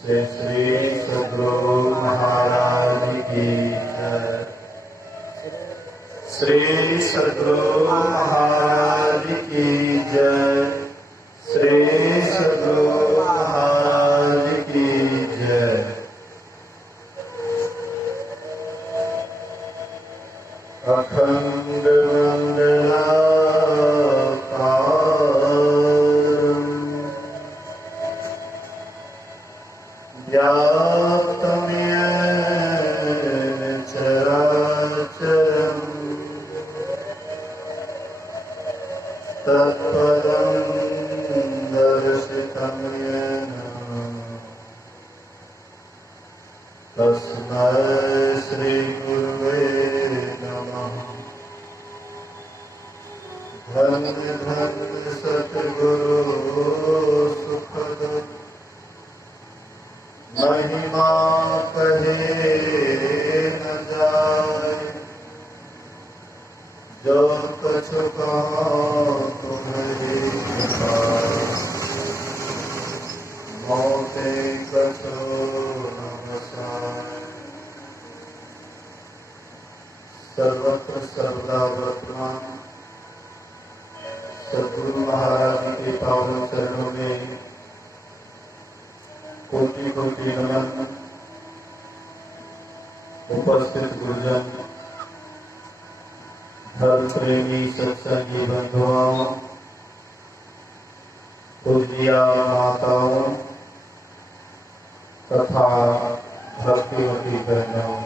श्री श्री सद्गुरु महाराज की जय। श्री सद्गुरु महाराज की जय। श्री सद्गुरु महाराज की जय। अखंड वंदना व्याप्तं येन चराचरं तत्पदं दर्शितं येन तस्मै श्री गुरुवे नमः। धन्य धन्य सद्गुरु सुखद महिमा कहे न जाए। जो कछु कहो तुम्हारी कृपाए। मोते कछु न बसाए। सर्वत्र सर्वदा वर्तमान सद्गुरु महाराज के पावन चरणों में कोटि कोटि नमन। उपस्थित गुरुजन, धर्म प्रेमी सत्संगी बंधुओं, पूज्या माताओं तथा भक्तिवती बहनों,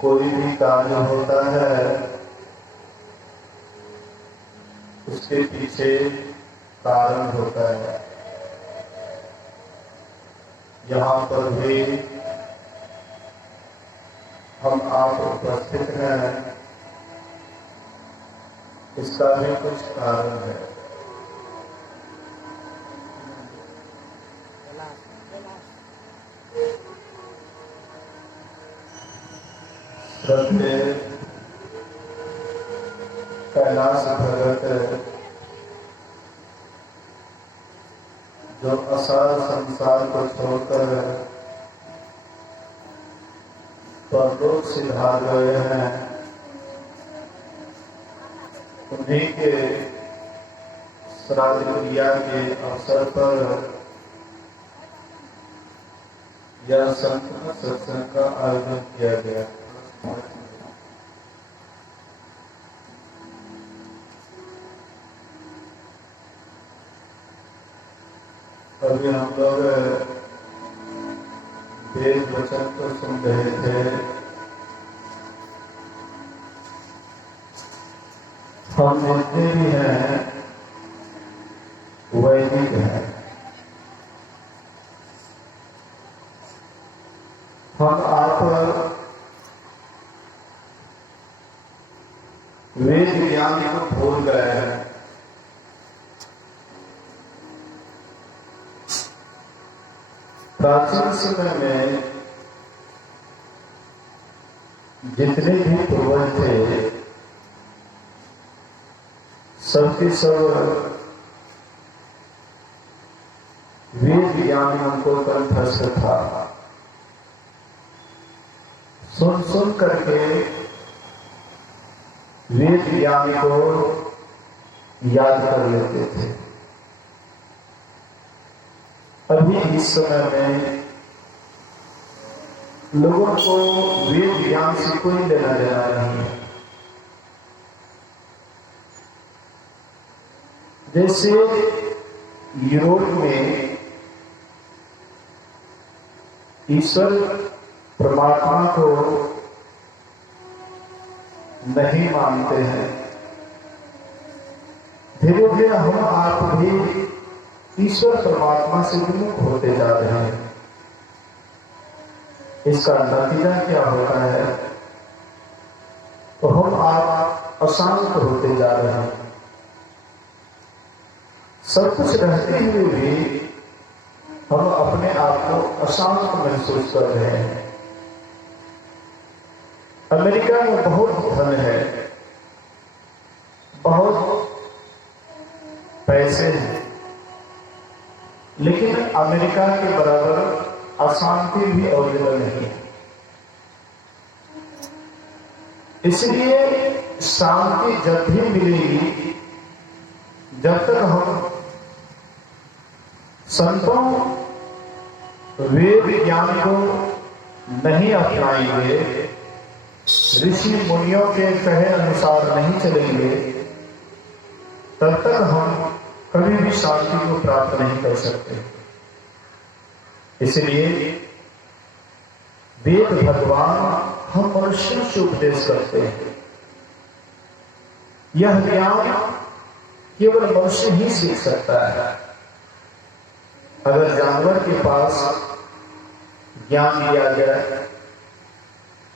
कोई भी कार्य होता है उसके पीछे कारण होता है। यहाँ पर भी हम आप उपस्थित हैं, इसका भी कुछ कारण है। श्रद्धेय कैलाश भगत जो असार संसार को छोड़कर परलोक सिधार गए हैं, उन्हीं के श्राद्ध क्रिया के अवसर पर यह संत सत्संग का आयोजन किया गया। अभी हम लोग वेद वचन को सुन रहे थे। हम जितने भी हैं वैदिक हैं। हम आप वेद ज्ञान को भूल गए हैं। प्राचीन समय में जितने भी पूर्वज थे सबके सब वेद ज्ञान उनको कंठस्थ था। सुन सुन करके वेद ज्ञान को याद कर लेते थे। अभी इस समय में लोगों को वेद ज्ञान से कोई लेना देना नहीं है। जैसे यूरोप में ईश्वर परमात्मा को नहीं मानते हैं, धीरे धीरे हम आप भी ईश्वर परमात्मा से विमुख होते जा रहे हैं। इसका नतीजा क्या होता है? तो हम आप अशांत होते जा रहे हैं। सब कुछ रहते हुए भी हम अपने आप को अशांत महसूस कर रहे हैं। अमेरिका में बहुत धन है, बहुत पैसे हैं, लेकिन अमेरिका के बराबर अशांति भी अवेलेबल नहीं है। इसलिए शांति जब भी मिलेगी, जब तक हम संतों वेद ज्ञान को नहीं अपनाएंगे, ऋषि मुनियों के कहे अनुसार नहीं चलेंगे, तब तक हम कभी भी शांति को प्राप्त नहीं कर सकते। इसलिए वेद भगवान हम मनुष्यों से उपदेश करते हैं। यह ज्ञान केवल मनुष्य ही सीख सकता है। अगर जानवर के पास ज्ञान दिया जाए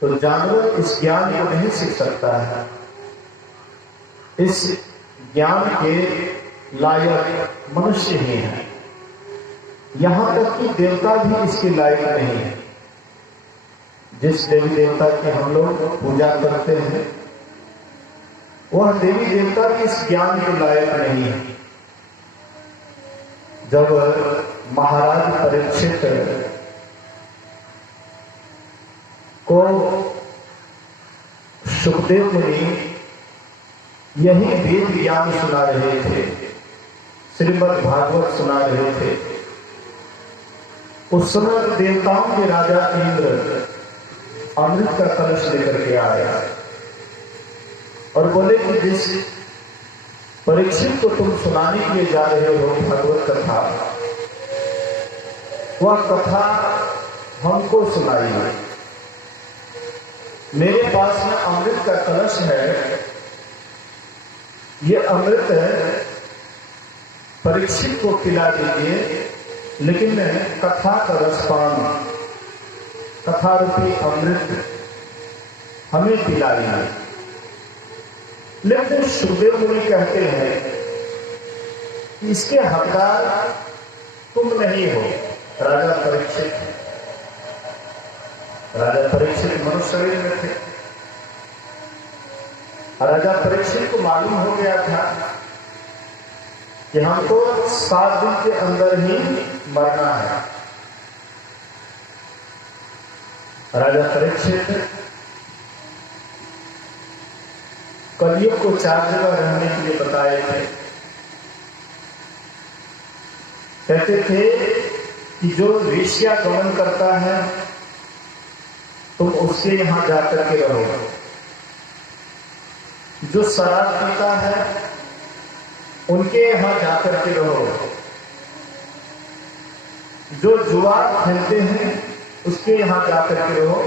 तो जानवर इस ज्ञान को नहीं सीख सकता है। इस ज्ञान के लायक मनुष्य ही है। यहां तक कि देवता भी इसके लायक नहीं है। जिस देवी देवता की हम लोग पूजा करते हैं, वह देवी देवता भी इस ज्ञान के लायक नहीं है। जब महाराज परीक्षित को सुखदेव मुनि यही वेद ज्ञान सुना रहे थे, श्रीमद् भागवत सुना रहे थे, उस समय देवताओं के राजा इंद्र अमृत का कलश लेकर के आया और बोले कि जिस परीक्षित को तुम सुनाने के लिए जा रहे हो भगवत कथा, वह कथा हमको सुनाइए। मेरे पास में अमृत का कलश है, ये अमृत परीक्षित को पिला दीजिए, लेकिन कथा का रसपान, कथा रूपी अमृत हमें पिलाइए। लेकिन सुखदेव मुनि कहते हैं कि इसके हकदार तुम नहीं हो, राजा परीक्षित। राजा परीक्षित मनुष्य शरीर में थे। राजा परीक्षित को मालूम हो गया था कि हमको 7 दिन के अंदर ही मरना है। राजा परीक्षित कलियुग को 4 जगह रहने के लिए बताए थे। कहते थे कि जो वेश्या गमन करता है तुम उसके यहां जाकर के रहो, जो शराब पीता है उनके यहां जाकर के रहो, जो जुआ खेलते हैं उसके यहां जाकर के रहो,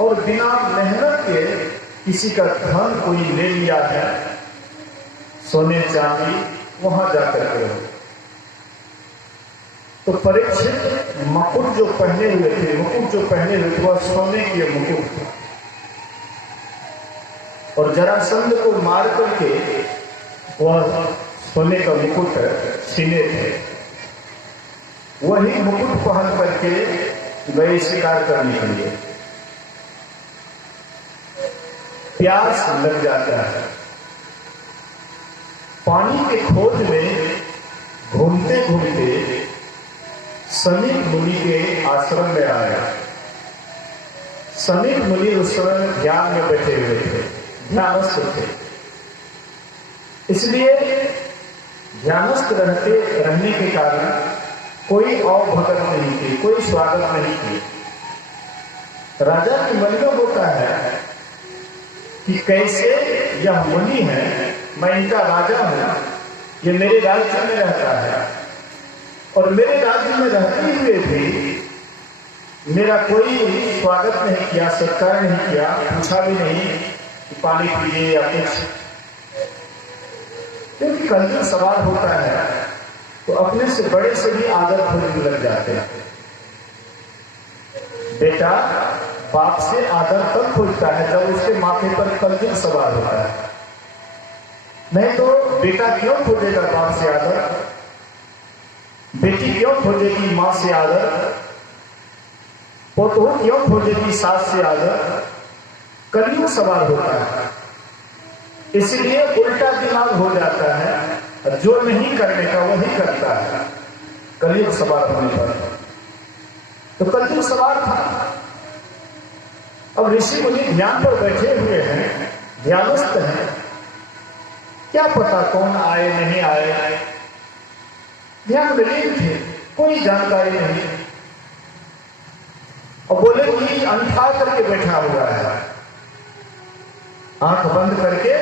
और बिना मेहनत के किसी का धन कोई ले लिया है, सोने चांदी, वहां जाकर के रहो। तो परीक्षित मुकुट जो पहने हुए थे, वह सोने के मुकुट था, और जरासंध को मार करके वह सोने का मुकुट छीने थे। वही मुकुट पहन करके गए शिकार करने के लिए। प्यास लग जाता है, पानी के खोज में घूमते घूमते समीप मुनि के आश्रम में आया। समीप मुनि उस समय ध्यान में बैठे हुए थे, ध्यानस्थ थे। इसलिए ध्यानस्थ रहने के कारण कोई अवभगत नहीं की, कोई स्वागत नहीं की। राजा के मन में होता है कि कैसे यह मुनि है, मैं इनका राजा हूं, ये मेरे राज्य में रहता है, और मेरे राज्य में रहते हुए भी मेरा कोई स्वागत नहीं किया, सत्कार नहीं किया, पूछा भी नहीं कि पानी पीजिए या कुछ। क्योंकि कलयुग सवाल होता है तो अपने से बड़े से भी आदर खोजने लग जाते हैं। बेटा बाप से आदर तब खोजता है जब उसके माथे पर कलयुग सवार होता है। नहीं तो बेटा क्यों खोजेगा बाप से आदर, बेटी क्यों खोजेगी मां से आदर, पोतों क्यों खोजेगी सास से आदर। कलयुग सवाल होता है, इसलिए उल्टा दिमाग हो जाता है, जो नहीं करने का वही करता है। कलयुग सवार होने पर। तो कलयुग सवार था। अब ऋषि मुनि ध्यान पर बैठे हुए हैं, ध्यानस्थ हैं, क्या पता कौन आए नहीं आए, ध्यान में लीन थे, कोई जानकारी नहीं। और बोले कि अंधा करके बैठा हुआ है, आंख बंद करके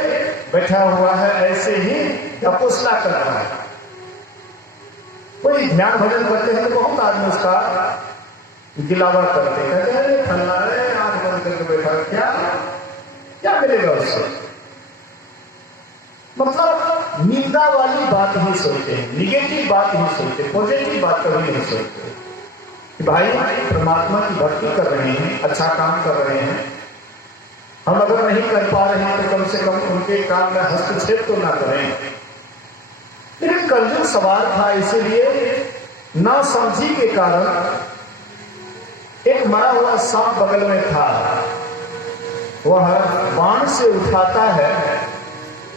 बैठा हुआ है, ऐसे ही तपस्या कर रहा है। कोई ध्यान भजन करते हैं तो बहुत आदमी उसका गिलावा करते हैं, कहते हैं फलना है आंख बंद करके बैठा, क्या क्या मिलेगा उससे। मतलब निंदा वाली बात ही सोचते हैं, निगेटिव बात ही सोचते, पॉजिटिव बात कभी नहीं सोचते कि भाई परमात्मा की भक्ति कर रहे हैं, अच्छा काम कर रहे हैं, हम अगर नहीं कर पा रहे हैं तो कम से कम उनके काम में हस्तक्षेप तो ना करें। लेकिन कलयुग सवार था, इसीलिए ना समझी के कारण एक मरा हुआ सांप बगल में था, वह बाण से उठाता है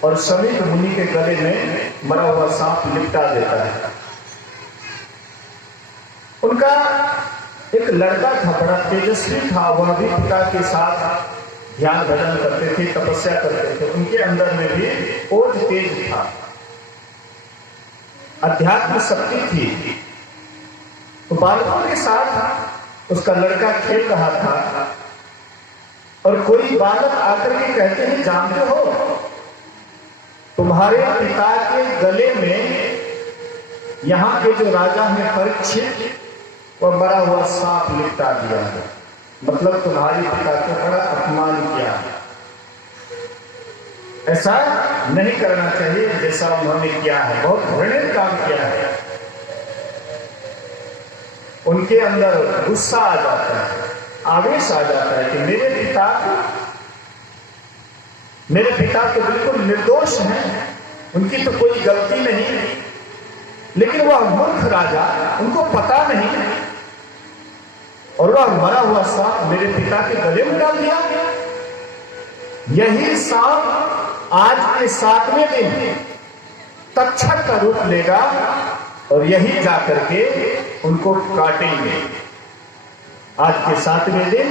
और समीप मुनि के गले में मरा हुआ सांप लिपटा देता है। उनका एक लड़का था, बड़ा तेजस्वी था, वह भी पिता के साथ ध्यान भजन करते थे, तपस्या करते थे, उनके अंदर में भी ओज तेज था, अध्यात्म शक्ति थी। तो बालकों के साथ उसका लड़का खेल रहा था और कोई बालक आकर के कहते हैं, जानते हो तुम्हारे पिता के गले में यहाँ के जो राजा हैं परीक्षित, वह मरा हुआ सांप लिपटा दिया है, मतलब तुम्हारे पिता को बड़ा अपमान किया है। ऐसा नहीं करना चाहिए जैसा उन्होंने किया है, बहुत घृणित काम किया है। उनके अंदर गुस्सा आ जाता है, आवेश आ जाता है कि मेरे पिता तो बिल्कुल निर्दोष हैं, उनकी तो कोई गलती नहीं, लेकिन वह मूर्ख राजा, उनको पता नहीं, और वह मरा हुआ सांप मेरे पिता के गले में डाल दिया। यही सांप आज के 7वें दिन तक्षक का रूप लेगा और यही जाकर के उनको काटेंगे। आज के 7वें दिन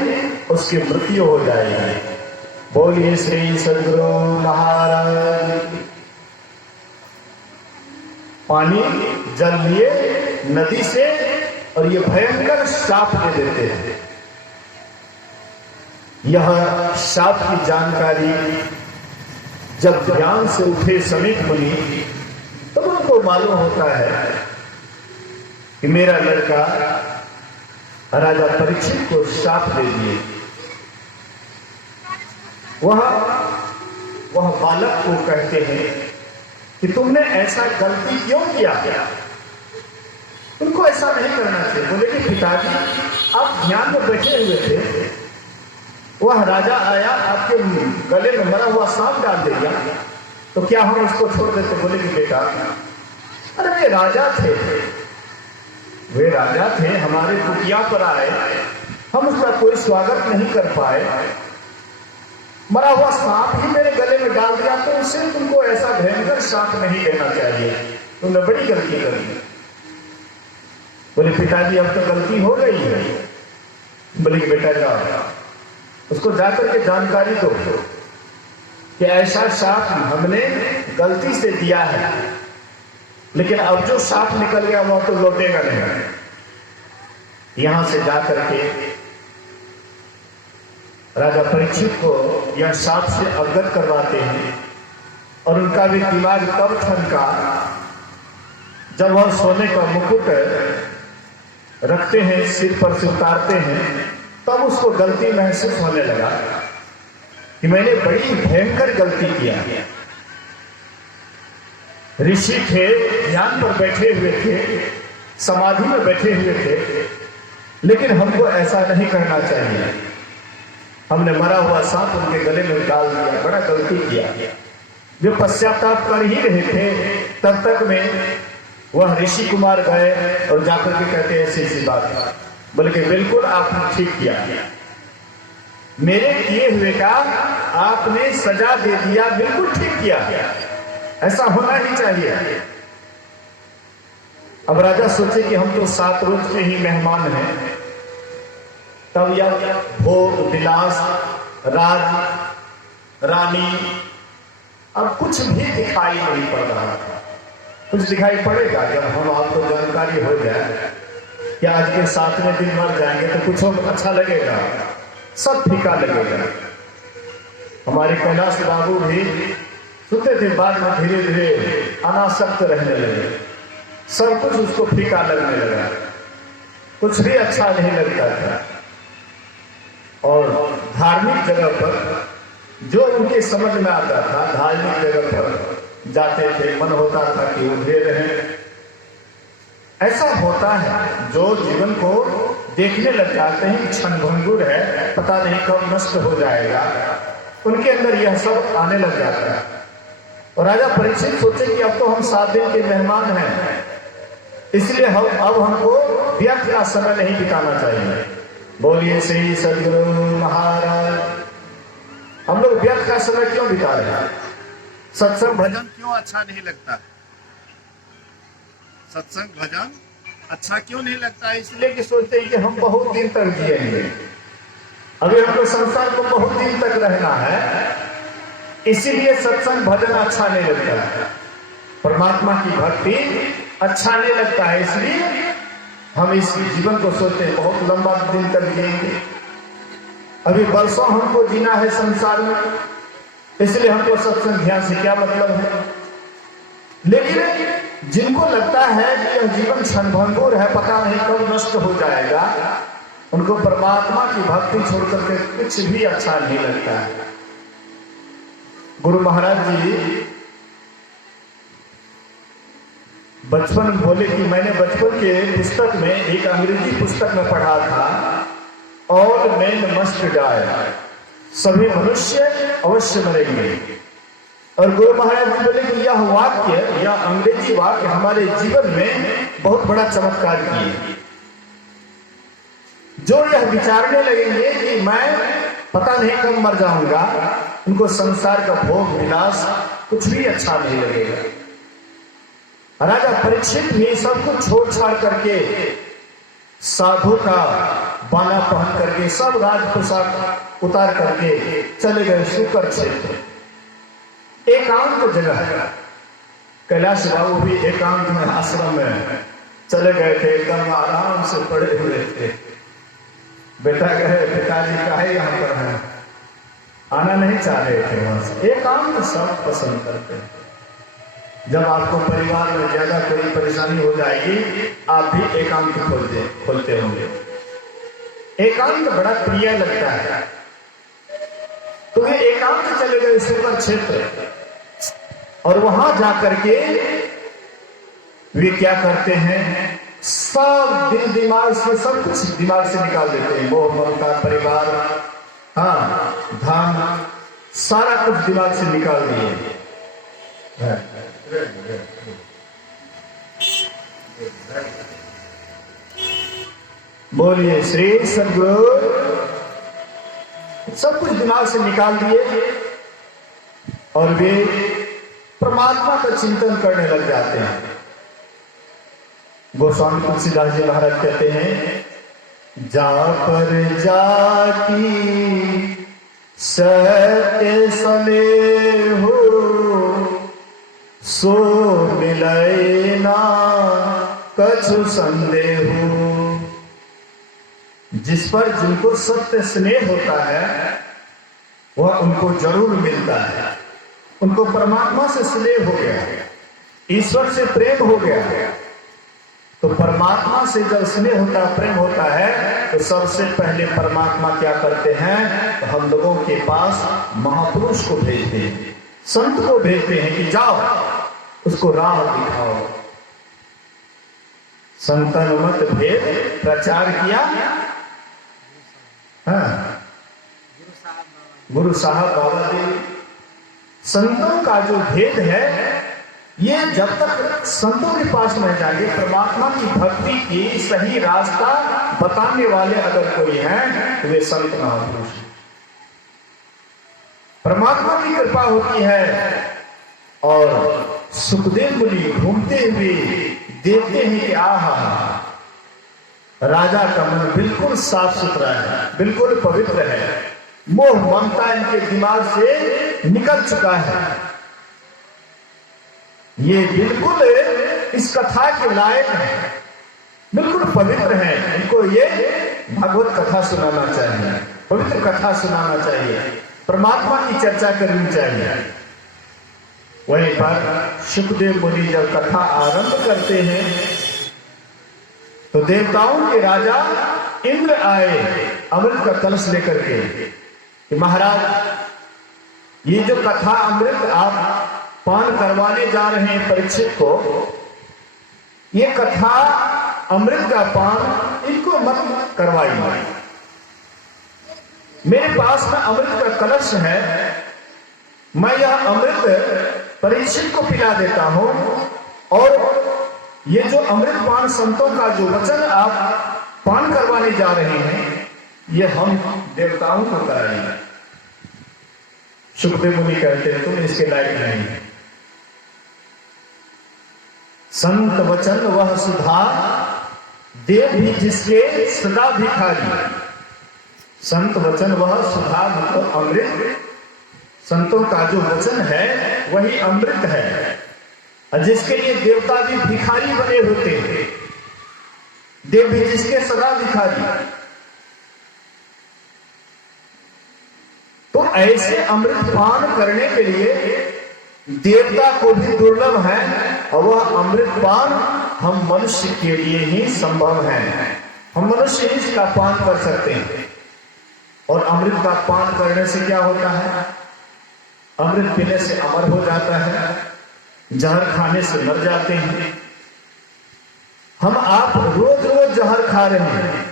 उसकी मृत्यु हो जाएगी। बोलिए श्री सद्गुरु महाराज। पानी जल लिए नदी से और ये भयंकर शाप दे देते हैं। यह शाप की जानकारी जब ध्यान से उठे समीप मुनि, तो उनको मालूम होता है कि मेरा लड़का राजा परीक्षित को शाप दे दिए। वह बालक को कहते हैं कि तुमने ऐसा गलती क्यों किया, तुमको ऐसा नहीं करना चाहिए। बोले कि पिताजी आप ध्यान में बैठे हुए थे, वह राजा आया आपके गले में मरा हुआ सांप डाल दिया, तो क्या हम उसको छोड़ देते? बोले कि बेटा अरे वे राजा थे, हमारे कुटिया पर आए, हम उसका कोई स्वागत नहीं कर पाए, मरा हुआ सांप ही मेरे गले में डाल दिया, तो उससे तुमको ऐसा भयंकर सांप नहीं देना चाहिए, तुमने बड़ी गलती कर दी। बोले पिताजी अब तो गलती हो गई है। बोले कि बेटा जाओ उसको जाकर के जानकारी दो कि ऐसा सांप हमने गलती से दिया है, लेकिन अब जो सांप निकल गया वह तो लौटेगा नहीं। यहां से जाकर के राजा परीक्षित को यह सांप से अवगत करवाते हैं और उनका भी दिमाग तब ठनका जब वह सोने का मुकुट रखते हैं, सिर पर से उतारते हैं, तब उसको गलती महसूस होने लगा कि मैंने बड़ी भयंकर गलती किया। ऋषि थे, ध्यान पर बैठे हुए थे, समाधि में बैठे हुए थे, लेकिन हमको ऐसा नहीं करना चाहिए। हमने मरा हुआ सांप उनके गले में डाल दिया, बड़ा गलती किया। जो पश्चाताप कर ही रहे थे तब तक में वह ऋषि कुमार गए और जाकर के कहते हैं ऐसी बात। बोले कि बिल्कुल आपने ठीक किया, मेरे किए हुए का आपने सजा दे दिया, बिल्कुल ठीक किया, ऐसा होना ही चाहिए। अब राजा सोचे कि हम तो 7 रोज के ही मेहमान हैं, तब यह भोग विलास राज रानी अब कुछ भी दिखाई नहीं पड़ रहा था। कुछ दिखाई पड़ेगा जब हम आपको जानकारी हो जाए कि आज के 7वें दिन मर जाएंगे तो कुछ अच्छा लगेगा, सब फीका लगेगा। हमारे कैलाश बाबू भी सुनते थे, बाद में धीरे धीरे अनासक्त रहने लगे, सब कुछ उसको फीका लगने लगा, कुछ भी अच्छा नहीं लगता था। और धार्मिक जगह पर जो उनके समझ में आता था, धार्मिक जगह पर जाते थे, मन होता था कि उधे रहें। ऐसा होता है जो जीवन को देखने लग जाते हैं, क्षणभंगुर है, पता नहीं कब नष्ट हो जाएगा, उनके अंदर यह सब आने लग जाता है। और राजा परीक्षित सोचे कि अब तो हम 7 दिन के मेहमान हैं, इसलिए अब हमको व्यर्थ का समय नहीं बिताना चाहिए। बोलिए श्री सद्गुरु महाराज। हम लोग व्यर्थ का समय क्यों बिता रहे हैं? सत्संग भजन क्यों अच्छा नहीं लगता? सत्संग भजन अच्छा क्यों नहीं लगता है? इसलिए कि सोचते हैं कि हम बहुत दिन तक जिएंगे, अभी हमको संसार को बहुत दिन तक रहना है, इसीलिए सत्संग भजन अच्छा नहीं लगता है, परमात्मा की भक्ति अच्छा नहीं लगता है। इसलिए हम इस जीवन को सोचते हैं बहुत लंबा दिन तक जिएंगे, अभी वर्षों हमको जीना है संसार में, इसलिए हमको सत्संग ध्यान से क्या मतलब है। लेकिन जिनको लगता है कि यह जीवन क्षणभंगुर है, पता नहीं कब नष्ट हो जाएगा, उनको परमात्मा की भक्ति छोड़ करके कुछ भी अच्छा नहीं लगता है। गुरु महाराज जी बचपन बोले कि मैंने बचपन के पुस्तक में, एक अंग्रेजी पुस्तक में पढ़ा था, ऑल मेन मस्ट डाई, सभी मनुष्य अवश्य मरेंगे। और गुरु महाराज जी बोले कि यह वाक्य, यह अंग्रेजी वाक्य हमारे जीवन में बहुत बड़ा चमत्कार किए। जो यह विचारने लगेंगे कि मैं पता नहीं कब मर जाऊंगा, उनको संसार का भोग विलास कुछ भी अच्छा नहीं लगेगा। राजा परीक्षित भी सब कुछ छोड़ छाड़ करके, साधु का बाना पहन करके, सब राज पोशाक उतार करके चले गए शुकर क्षेत्र, एकांत जगह है। कैलाश बाबू भी एकांत में आश्रम में चले गए थे, एकदम आराम से पड़े हुए थे। बेटा कहे पिताजी काहे यहाँ पर हैं, आना नहीं चाह रहे थे वहां से। एकांत सब पसंद करते हैं। जब आपको परिवार में ज्यादा कोई परेशानी हो जाएगी, आप भी एकांत खोलते होंगे। एकांत बड़ा प्रिय लगता है, तो ये एकांत चले गए शुकर क्षेत्र, और वहां जाकर के वे क्या करते हैं, सब दिमाग से, सब कुछ दिमाग से निकाल देते हैं। मोह ममता, परिवार, हाँ, धन, सारा कुछ दिमाग से निकाल दिए। बोलिए श्री सद्गुरु। सब कुछ दिमाग से निकाल दिए और वे परमात्मा का चिंतन करने लग जाते हैं। गोस्वामी तुलसीदास जी महाराज कहते हैं, जा पर जाकी सत्य सले हो, सो मिले ना कछु संदेह। जिस पर जिनको सत्य स्नेह होता है वह उनको जरूर मिलता है। उनको परमात्मा से स्नेह हो गया, ईश्वर से प्रेम हो गया। तो परमात्मा से जब स्नेह होता, प्रेम होता है, तो सबसे पहले परमात्मा क्या करते हैं, तो हम लोगों के पास महापुरुष को भेजते हैं, संत को भेजते हैं कि जाओ उसको राह दिखाओ। संतन मत भेद प्रचार किया, हाँ, गुरु साहब बाबा जी। संतों का जो भेद है, ये जब तक संतों के पास नहीं जाएंगे, परमात्मा की भक्ति की सही रास्ता बताने वाले अगर कोई हैं, तो वे संत महापुरुष हैं। परमात्मा की कृपा होती है। और सुखदेव मुनि घूमते हुए देखते हैं कि आहा, राजा का मन बिल्कुल साफ सुथरा है, बिल्कुल पवित्र है, मोह ममता इनके दिमाग से निकल चुका है, ये बिल्कुल इस कथा के लायक है, बिल्कुल पवित्र है, इनको ये भागवत कथा सुनाना चाहिए, पवित्र कथा सुनाना चाहिए, परमात्मा की चर्चा करनी चाहिए। वहीं पर शुकदेव मुनि जब कथा आरंभ करते हैं तो देवताओं के राजा इंद्र आए अमृत का कलश लेकर के कि महाराज ये जो कथा अमृत आप पान करवाने जा रहे हैं परीक्षित को, ये कथा अमृत का पान इनको मत करवाइए, मेरे पास में अमृत का कलश है, मैं यह अमृत परीक्षित को पिला देता हूं, और ये जो अमृत पान संतों का जो वचन आप पान करवाने जा रहे हैं, ये हम देवताओं को कराएंगे। शुकदेव मुनि कहते हैं तुम इसके लायक नहीं। संत वचन वह सुधा, देव भी जिसके सदा भिखारी। संत वचन वह सुधा मतलब अमृत, संतों का जो वचन है वही अमृत है, जिसके लिए देवता भी भिखारी बने होते हैं, देव भी जिसके सदा भिखारी। तो ऐसे अमृत पान करने के लिए देवता को भी दुर्लभ है, और वह अमृत पान हम मनुष्य के लिए ही संभव है, हम मनुष्य ही इसका पान कर सकते हैं। और अमृत का पान करने से क्या होता है? अमृत पीने से अमर हो जाता है, जहर खाने से मर जाते हैं। हम आप रोज रोज जहर खा रहे हैं,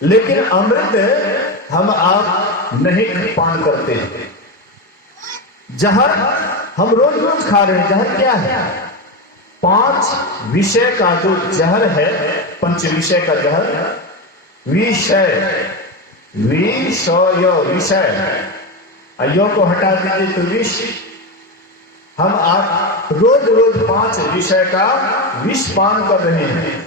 लेकिन अमृत हम आप नहीं पान करते हैं। जहर हम रोज रोज खा रहे हैं। जहर क्या है? 5 विषय का जो जहर है, पंच विषय का जहर, विषय, विषय, विषय, अयो को हटा दीजिए तो विष। हम आप रोज रोज 5 विषय का विष पान कर रहे हैं,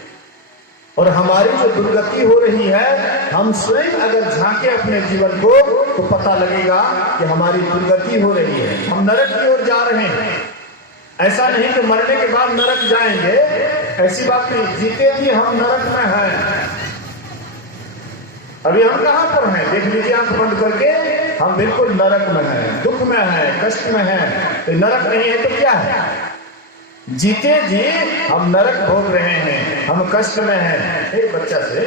और हमारी जो दुर्गति हो रही है, हम स्वयं अगर झांके अपने जीवन को तो पता लगेगा कि हमारी दुर्गति हो रही है, हम नरक की ओर जा रहे हैं। ऐसा नहीं कि मरने के बाद नरक जाएंगे, ऐसी बात नहीं, जीते भी हम नरक में हैं। अभी हम कहां पर हैं? देख लीजिए आंख बंद करके, हम बिल्कुल नरक में हैं, दुख में हैं, कष्ट में हैं। तो नरक नहीं है तो क्या है? जीते जी हम नरक भोग रहे हैं, हम कष्ट में हैं। एक बच्चा से